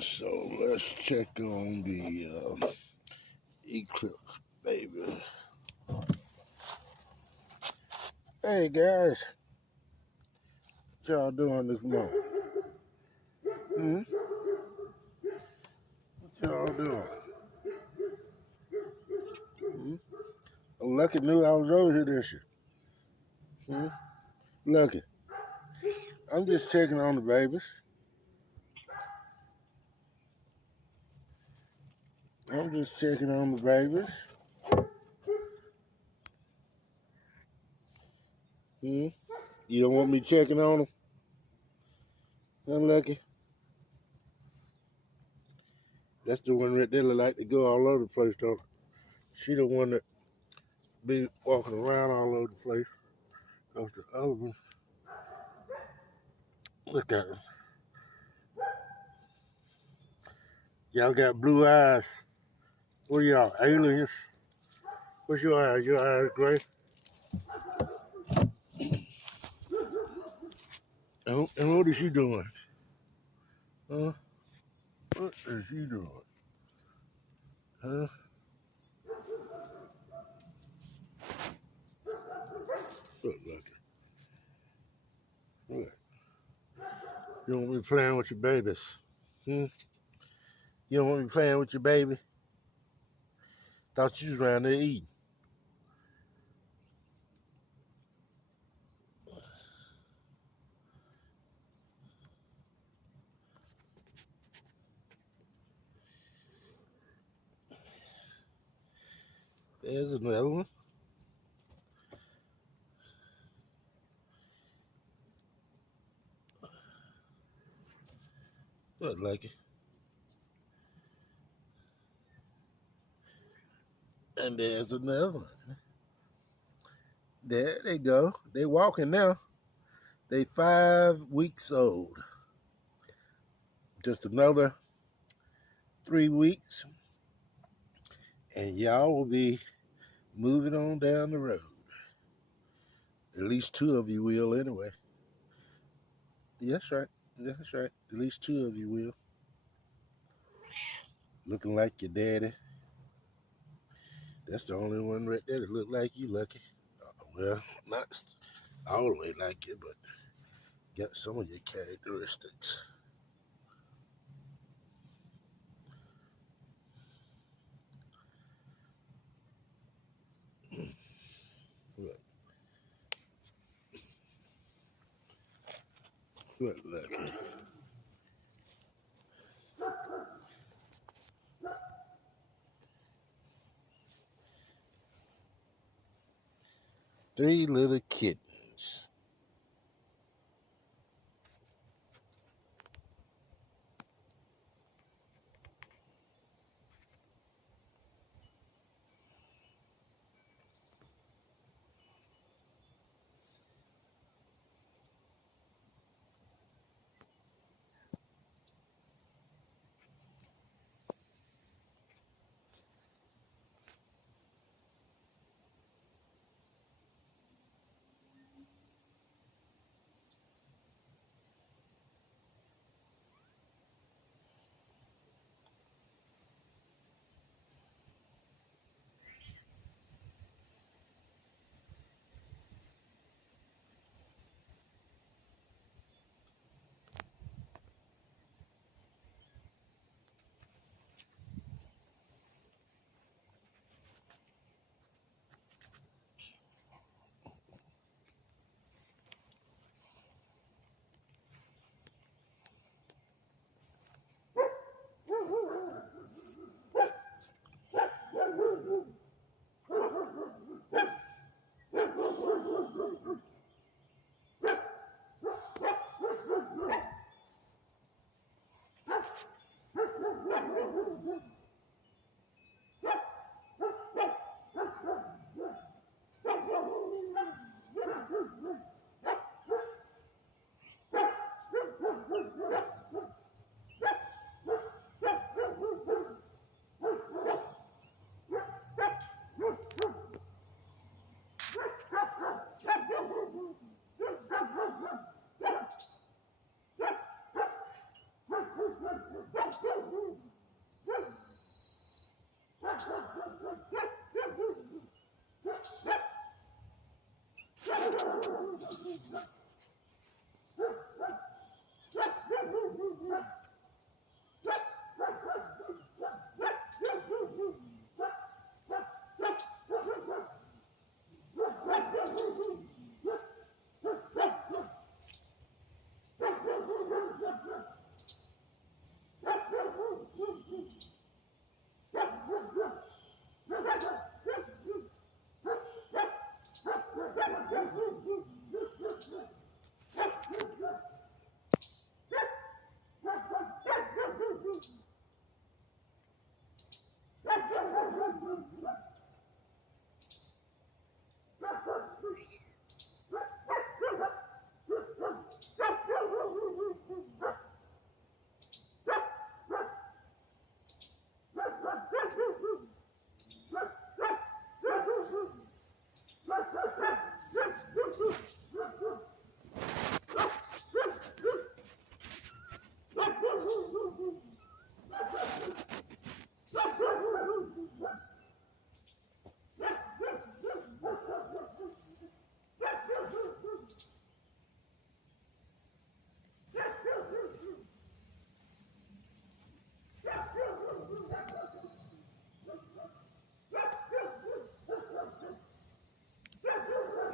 So let's check on the eclipse babies. Hey guys, what y'all doing this morning? What y'all doing? Lucky knew I was over here this year. Lucky. I'm just checking on the babies. I'm just checking on the babies. You don't want me checking on them? Unlucky. That's the one right there that like to go all over the place, though. She the one that be walking around all over the place. Cause the other ones, look at them. Y'all got blue eyes. What are y'all, aliens? What's your eyes? Your eyes gray? And what is she doing? Huh? What is she doing? Huh? Look, Lucky. Look. You don't want me playing with your babies? You don't want me playing with your baby? Thought you was around there eating. There's another one. Look, Lucky. And there's another one. There they go. They walking now. They 5 weeks old. Just another 3 weeks. And y'all will be moving on down the road. At least 2 of you will anyway. That's right. That's right. At least 2 of you will. Looking like your daddy. That's the only one right there that look like you, Lucky. Well, not all the way like you, but got some of your characteristics. Look, Lucky. Three little kittens.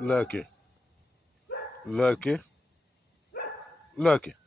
Lucky. Lucky. Lucky.